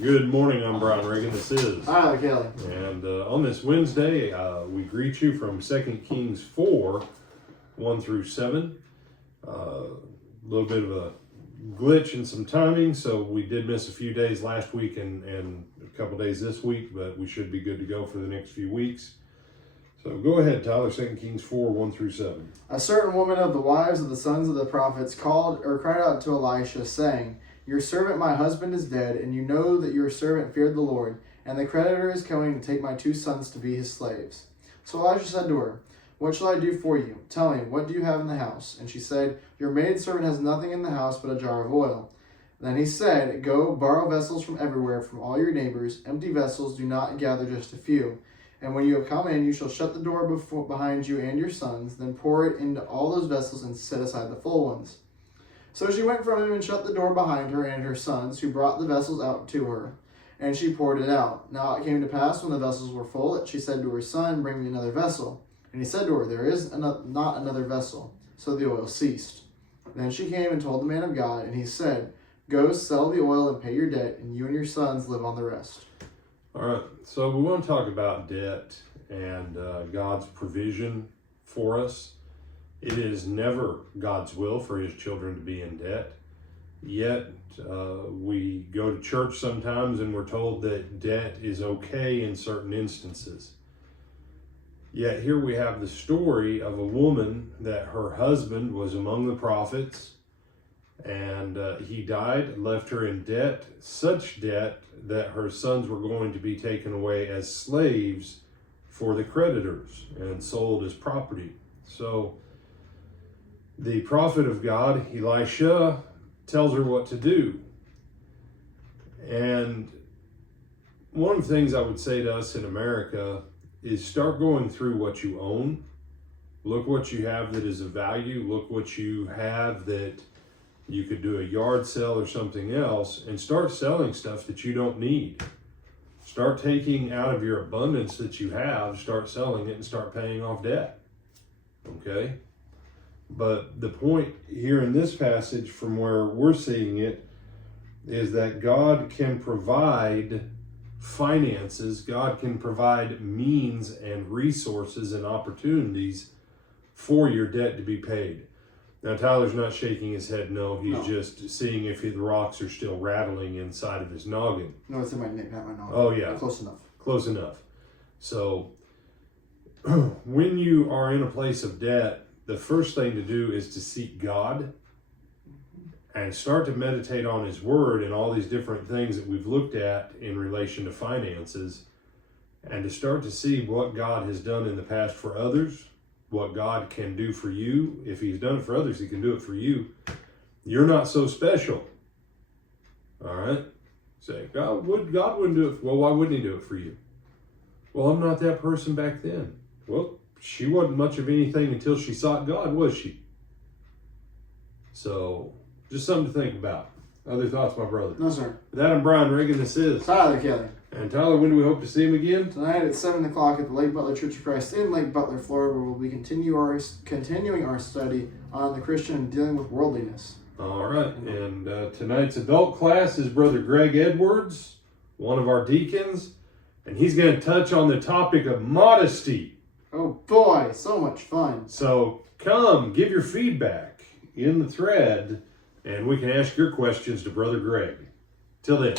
Good morning, I'm Brian Reagan. This is Hi, Kelly. And on this Wednesday, we greet you from 2 Kings 4, 1 through 7. A little bit of a glitch in some timing, so we did miss a few days last week and a couple days this week, but we should be good to go for the next few weeks. So go ahead, Tyler, 2 Kings 4, 1 through 7. A certain woman of the wives of the sons of the prophets cried out to Elisha, saying, Your servant my husband is dead, and you know that your servant feared the Lord, and the creditor is coming to take my 2 sons to be his slaves. So Elisha said to her, What shall I do for you? Tell me, what do you have in the house? And she said, Your maidservant has nothing in the house but a jar of oil. Then he said, Go, borrow vessels from everywhere, from all your neighbors. Empty vessels, do not gather just a few. And when you have come in, you shall shut the door behind you and your sons, then pour it into all those vessels and set aside the full ones. So she went from him and shut the door behind her and her sons, who brought the vessels out to her. And she poured it out. Now it came to pass, when the vessels were full, that she said to her son, Bring me another vessel. And he said to her, There is not another vessel. So the oil ceased. Then she came and told the man of God, and he said, Go, sell the oil and pay your debt, and you and your sons live on the rest. All right, so we want to talk about debt and God's provision for us. It is never God's will for his children to be in debt. Yet we go to church sometimes and we're told that debt is okay in certain instances. Yet here we have the story of a woman that her husband was among the prophets, and he died, left her in debt, such debt that her sons were going to be taken away as slaves for the creditors and sold as property. So the prophet of God, Elisha, tells her what to do. And one of the things I would say to us in America is start going through what you own. Look what you have that is of value. Look what you have that you could do a yard sale or something else, and start selling stuff that you don't need. Start taking out of your abundance that you have, start selling it and start paying off debt. Okay? But the point here in this passage, from where we're seeing it, is that God can provide finances, God can provide means and resources and opportunities for your debt to be paid. Now, Tyler's not shaking his head no. He's just seeing if the rocks are still rattling inside of his noggin. No, it's in my neck, not my noggin. Oh, yeah. Close enough. Close enough. So, when you are in a place of debt, the first thing to do is to seek God and start to meditate on his word and all these different things that we've looked at in relation to finances, and to start to see what God has done in the past for others, what God can do for you. If he's done it for others, he can do it for you. You're not so special. All right? Say, God wouldn't do it. Well, why wouldn't he do it for you? Well, I'm not that person back then. Well, she wasn't much of anything until she sought God, was she? So, just something to think about. Other thoughts, my brother? No, sir. With that, I'm Brian Reagan. This is Tyler Kelly. And Tyler, when do we hope to see him again? Tonight at 7 o'clock at the Lake Butler Church of Christ in Lake Butler, Florida, where we'll be continuing our study on the Christian and dealing with worldliness. All right. And tonight's adult class is Brother Greg Edwards, one of our deacons, and he's going to touch on the topic of modesty. Oh boy, so much fun. So come, give your feedback in the thread, and we can ask your questions to Brother Greg. Till then.